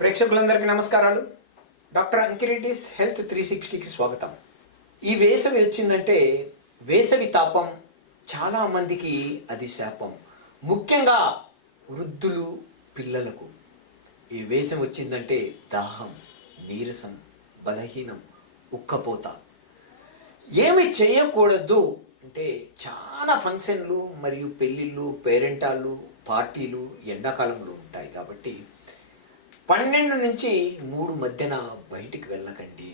ప్రేక్షకులందరికీ నమస్కారాలు. Doctor అంకిరెడ్డిస్ health 360కి స్వాగతం. ఈ వేసవి వచ్చిందంటే వేసవి తాపం చాలా మందికి అది శాపం. ముఖ్యంగా వృద్ధులు, పిల్లలకు ఈ వేసవి వచ్చిందంటే దాహం, నీరసం, బలహీనం, ఉక్కపోత. ఏమి చేయకూడదు అంటే చాలా ఫంక్షన్లు మరియు పెళ్ళిళ్ళు, పేరెంటాళ్ళు, పార్టీలు ఎండాకాలంలో ఉంటాయి కాబట్టి 12 నుంచి 3 మధ్యన బయటికి వెళ్ళకండి.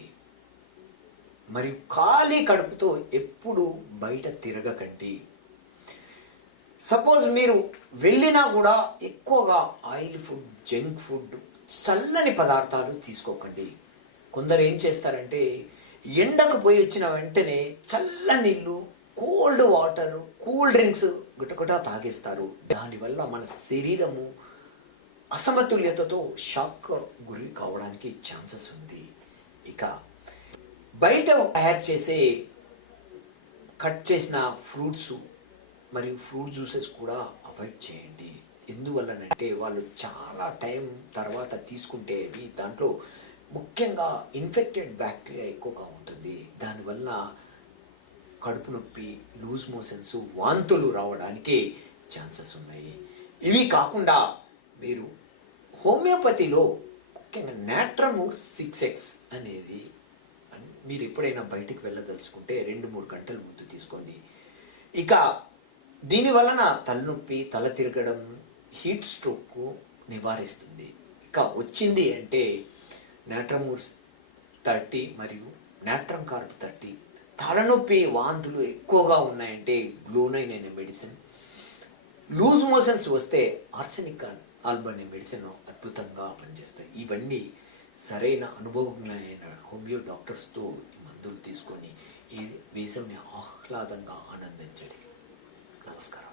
మరియు ఖాళీ కడుపుతో ఎప్పుడు బయట తిరగకండి. సపోజ్ మీరు వెళ్ళినా కూడా ఎక్కువగా ఆయిల్ ఫుడ్, జంక్ ఫుడ్, చల్లని పదార్థాలు తీసుకోకండి. కొందరు ఏం చేస్తారంటే ఎండకు పోయి వచ్చిన వెంటనే చల్ల నీళ్ళు, కోల్డ్ వాటర్, కూల్ డ్రింక్స్ గుటగుట తాగేస్తారు. దానివల్ల మన శరీరము అసమతుల్యతతో షాక్ గురి కావడానికి ఛాన్సెస్ ఉంది. ఇక బయట తయారు చేసే కట్ చేసిన ఫ్రూట్స్ మరియు ఫ్రూట్ జ్యూసెస్ కూడా అవాయిడ్ చేయండి. ఎందువల్లనంటే వాళ్ళు చాలా టైం తర్వాత తీసుకుంటే దాంట్లో ముఖ్యంగా ఇన్ఫెక్టెడ్ బ్యాక్టీరియా ఎక్కువగా ఉంటుంది. దానివల్ల కడుపు నొప్పి, లూజ్ మోషన్స్, వాంతులు రావడానికి ఛాన్సెస్ ఉన్నాయి. ఇవి కాకుండా మీరు హోమియోపతిలో ముఖ్యంగా నాట్రమూర్ 6X అనేది మీరు ఎప్పుడైనా బయటికి వెళ్ళదలుచుకుంటే 2-3 గంటల ముందు తీసుకోండి. ఇక దీని వలన తలనొప్పి, తల తిరగడం, హీట్ స్ట్రోక్ నివారిస్తుంది. ఇక వచ్చింది అంటే నాట్రమూర్ 30 మరియు నాట్రమ్ కార్బ్ 30. తలనొప్పి, వాంతులు ఎక్కువగా ఉన్నాయంటే గ్లోనైన్ అనే మెడిసిన్. లూజ్ మోషన్స్ వస్తే ఆర్సెనిక్ ఆల్బమ్ అనే మెడిసిన్ అద్భుతంగా పనిచేస్తాయి. ఇవన్నీ సరైన అనుభవజ్ఞులైన హోమియో డాక్టర్స్తో ఈ మందులు తీసుకొని ఈ వేసవిని ఆహ్లాదంగా ఆనందించండి. నమస్కారం.